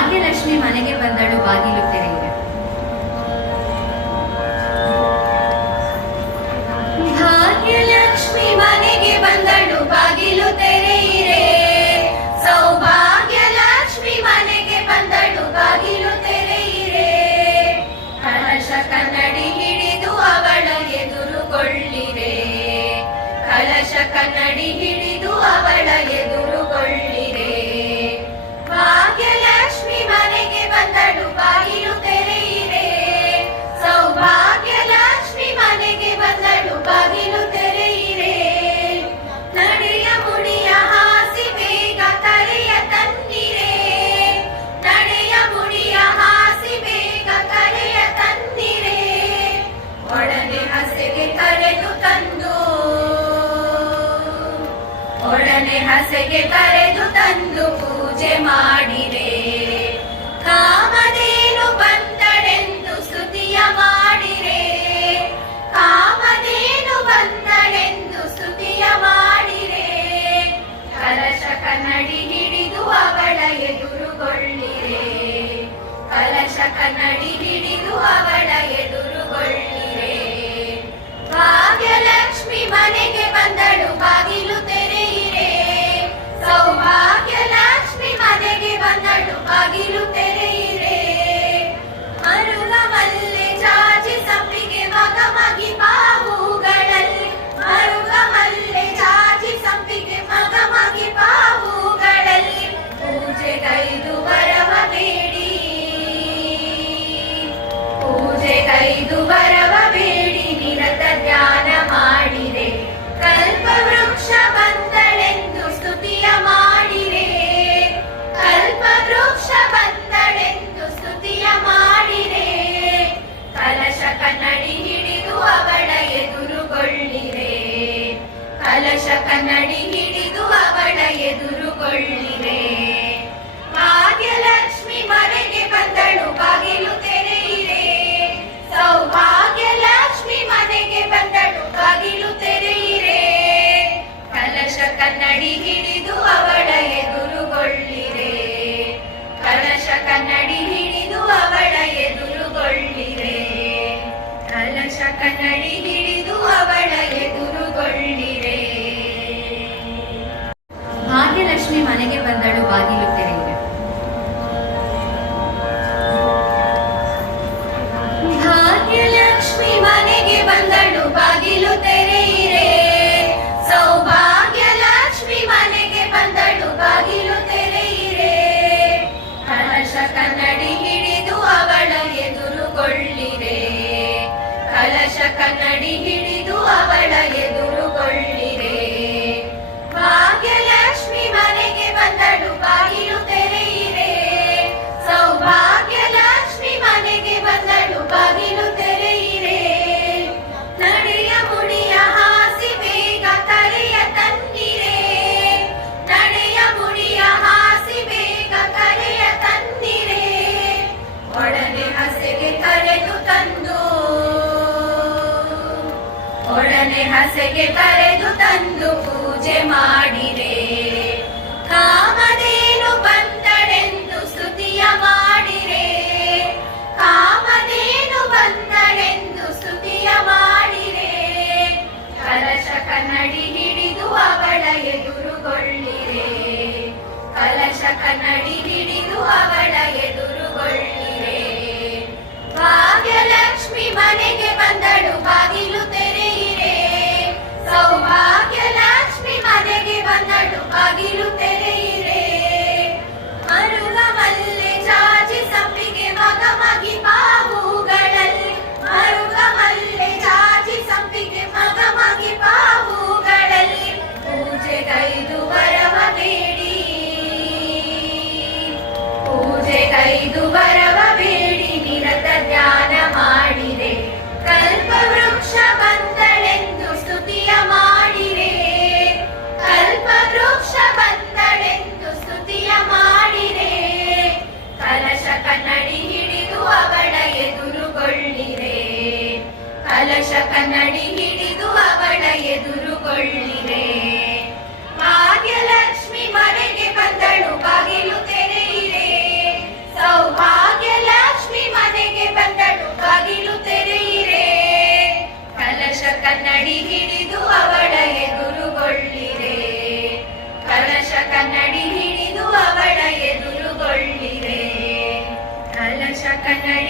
ಭಾಗ್ಯಲಕ್ಷ್ಮಿ ಮನೆಗೆ ಬಂದಳು, ಬಾಗಿಲು ತೆರೆಯಿರಿ. ಭಾಗ್ಯಲಕ್ಷ್ಮಿ ಮನೆಗೆ ಬಂದಳು, ಬಾಗಿಲು ತೆರೆಯಿರೆ. ಸೌಭಾಗ್ಯಲಕ್ಷ್ಮಿ ಮನೆಗೆ ಬಂದಳು, ಬಾಗಿಲು ತೆರೆಯಿರೆ. ಕಳಶ ಕನ್ನಡಿ ಹಿಡಿದು ಅವಳ ಎದುರುಗೊಳ್ಳಿರೆ. ಕಳಶ ಕನ್ನಡಿ ಹಿಡಿದು ಅವಳ ಎದುರುಗೊಳ್ಳಿರೆ. ಭಾಗ್ಯಲಕ್ಷ್ಮಿ ಮನೆಗೆ ಬಂದಳು, ಬಾಗಿಲು ತೆರೆಯಿರೆ. ಸೌಭಾಗ್ಯಲಕ್ಷ್ಮಿ ಮನೆಗೆ ಬಂದಳು, ಬಾಗಿಲು ತೆರೆಯಿರೆ. ನಡೆಯ ಮುಡಿಯ ಹಾಸಿ ಬೇಗ ಕರೆಯ ತನ್ನಿರೆ. ನಡೆಯ ಮುಡಿಯ ಹಾಸಿ ಬೇಗ ಕರೆಯ ತನ್ನಿರೆ. ಒಡನೆ ಹಸೆಗೆ ಕರೆದು ತಂದು, ಒಡನೆ ಹಸೆಗೆ ಕರೆದು ತಂದು ಪೂಜೆ ಮಾಡಿರೆ. ಕಾಮಧೇನು ಬಂದಳೆಂದು ಸ್ತುತಿಯ ಮಾಡಿರೆ. ಕಾಮಧೇನು ಬಂದಳೆಂದು ಸ್ತುತಿಯ ಮಾಡಿರೆ. ಕಲಶ ಕನ್ನಡಿ ಹಿಡಿದು ಅವಳ ಎದುರುಗೊಳ್ಳಿರೆ. ಕಲಶ ಕನ್ನಡಿ ಹಿಡಿದು ಅವಳ ಎದುರುಗೊಳ್ಳಿರೆ. ಭಾಗ್ಯಲಕ್ಷ್ಮಿ ಮನೆಗೆ ಬಂದಳು, ಬಾಗಿಲು ತೆರೆಯಿರೆ. ಸೌಭಾಗ್ಯಲಕ್ಷ್ಮಿ ಮನೆಗೆ ಬಂದಳು, ಬಾಗಿಲು ತೆರೆಯಿರೆ. ಮರುಗ ಮಲ್ಲೆ ಜಾಜಿ ಸಂಪಿಗೆ ಮಗಮಗಿ ಬಾವುಗಳಲ್ಲಿ. ಮರುಗ ಮಲ್ಲೆ ಜಾಜಿ ಸಂಪಿಗೆ ಮಗಮಗಿ ಬಾವುಗಳಲ್ಲಿ. ಪೂಜೆಗೈದು ವರವ ಬೇಡಿ, ಪೂಜೆಗೈದು ವರವ ಬೇಡಿ ನಿರತ ಧ್ಯಾನ ಮಾಡಿರೆ. ಕಲ್ಪ ವೃಕ್ಷ ಬಂದಳೆಂದು ಸ್ತುತಿಯ ಮಾಡಿರೆ. ಕಲ್ಪ ವೃಕ್ಷ ಬಂದಳೆಂದು ಸ್ತುತಿಯ ಮಾಡಿರೆ. ಕಲಶ ಕನ್ನಡಿ ಹಿಡಿದು ಅವಳ ಎದುರುಗೊಳ್ಳಿರೆ. ಕಲಶ ಕನ್ನಡಿ ಹಿಡಿದು ಅವಳ ಎದುರುಗೊಳ್ಳಿರೆ. ಭಾಗ್ಯಲಕ್ಷ್ಮಿ ಮನೆಗೆ ಬಂದಳು, ಬಾಗಿಲು ತೆರೆಯಿರೆ. ಸೌಭಾಗ್ಯಲಕ್ಷ್ಮಿ ಮನೆಗೆ ಬಂದಳು, ಬಾಗಿಲು ತೆರೆಯಿರೆ. ಕಲಶ ಕನ್ನಡಿ ಹಿಡಿದು ಅವಳ ಎದುರುಗೊಳ್ಳಿರೆ. ಕಲಶ ಕನ್ನಡಿ ಹಿಡಿದು ಅವಳ ಎದುರುಗೊಳ್ಳಿರೆ. ಕಲಶ ಕನ್ನಡಿ ಹಿಡಿದು ಅವಳ ಎದುರುಗೊಳ್ಳಿರೆ. ಭಾಗ್ಯಲಕ್ಷ್ಮಿ ಮನೆಗೆ ಬಂದಳು, ಬಾಗಿಲು ತೆರೆಯಿರೆ. ಭಾಗ್ಯಲಕ್ಷ್ಮಿ ಮನೆಗೆ ಬಂದಳು, ಬಾಗಿಲು ತೆರೆಯಿರೆ. ಸೌಭಾಗ್ಯಲಕ್ಷ್ಮಿ ಮನೆಗೆ ಬಂದಳು, ಬಾಗಿಲು ತೆರೆಯಿರೆ. ಕಲಶ ಕನ್ನಡಿ ಹಿಡಿದು ಅವಳ ಎದುರುಗೊಳ್ಳಿರೆ. ಕಲಶ ಕನ್ನಡಿ ಹಿಡಿದು ಅವಳ ಎದುರುಗೊಳ್ಳಿರೆ. ಭಾಗ್ಯಲಕ್ಷ್ಮಿ ಮನೆಗೆ ಬಂದಳು, ಬಾಗಿಲು ತೆರೆಯಿರೆ. ಸೌಭಾಗ್ಯಲಕ್ಷ್ಮಿ ಮನೆಗೆ ಬಂದಳು, ಬಾಗಿಲು ತೆರೆಯಿರೆ. ನಡೆಯ ಮುಡಿಯ ಹಾಸಿ ಬೇಗ ಕರೆಯ ತನ್ನಿರೆ. ನಡೆಯ ಮುಡಿಯ ಹಾಸಿ ಬೇಗ ಕರೆಯ ತನ್ನಿರೆ. ಒಡನೆ ಹಸೆಗೆ ಕರೆದು ತಂದು, ಒಡನೆ ಹಸೆಗೆ ಕರೆದು ತಂದು ಪೂಜೆ ಮಾಡಿರೆ. ಕಾಮಧೇನು ಬಂದಳೆಂದು ಸ್ತುತಿಯ ಮಾಡಿರೆ. ಕಾಮಧೇನು ಬಂದಳೆಂದು ಸ್ತುತಿಯ ಮಾಡಿರೆ. ಕಲಶ ಕನ್ನಡಿ ಹಿಡಿದು ಅವಳ ಎದುರುಗೊಳ್ಳಿರೆ. ಕಲಶ ಕನ್ನಡಿ ಹಿಡಿದು ಅವಳ ಎದುರುಗೊಳ್ಳಿರೆ. ಭಾಗ್ಯಲಕ್ಷ್ಮಿ ಮನೆಗೆ ಬಂದಳು, ಬಾಗಿಲು ತೆರೆಯಿರೆ. ಸೌಭಾಗ್ಯಲಕ್ಷ್ಮಿ ಮನೆಗೆ ಬಂದಳು, ಬಾಗಿಲು ತೆರೆಯಿರೆ. ಮರುಗ ಮಲ್ಲೆ ಜಾಜಿ ಸಂಪಿಗೆ ಮಗಮಗಿ ಬಾವುಗಳಲ್ಲಿ. ಮರುಗ ಮಲ್ಲೆ ಜಾಜಿ ಸಂಪಿಗೆ ಮಗಮಗಿ ಬಾವುಗಳಲ್ಲಿ. ಪೂಜೆಗೈದು ವರವ ಬೇಡಿ, ಪೂಜೆಗೈದು ವರವ ಬೇಡಿ ನಿರತ ಧ್ಯಾನ ಮಾಡಿರೆ. ಕಲ್ಪ ವೃಕ್ಷ ಬಂದಳೆಂದು ಸ್ತುತಿಯ ಮಾಡಿರೆ. ಕಲ್ಪ ವೃಕ್ಷ ಬಂದಳೆಂದು ಸ್ತುತಿಯ ಮಾಡಿರೆ. ಕಲಶ ಕನ್ನಡಿ ಹಿಡಿದು ಅವಳ ಎದುರುಗೊಳ್ಳಿರೆ. ಕಲಶ ಕನ್ನಡಿ ಹಿಡಿದು ಅವಳ ಎದುರುಗೊಳ್ಳಿರೆ. ಭಾಗ್ಯಲಕ್ಷ್ಮಿ ಮನೆಗೆ ಬಂದಳು, ಬಾಗಿಲು ತೆರೆಯಿರೆ. ಕಲಶ ಕನ್ನಡಿ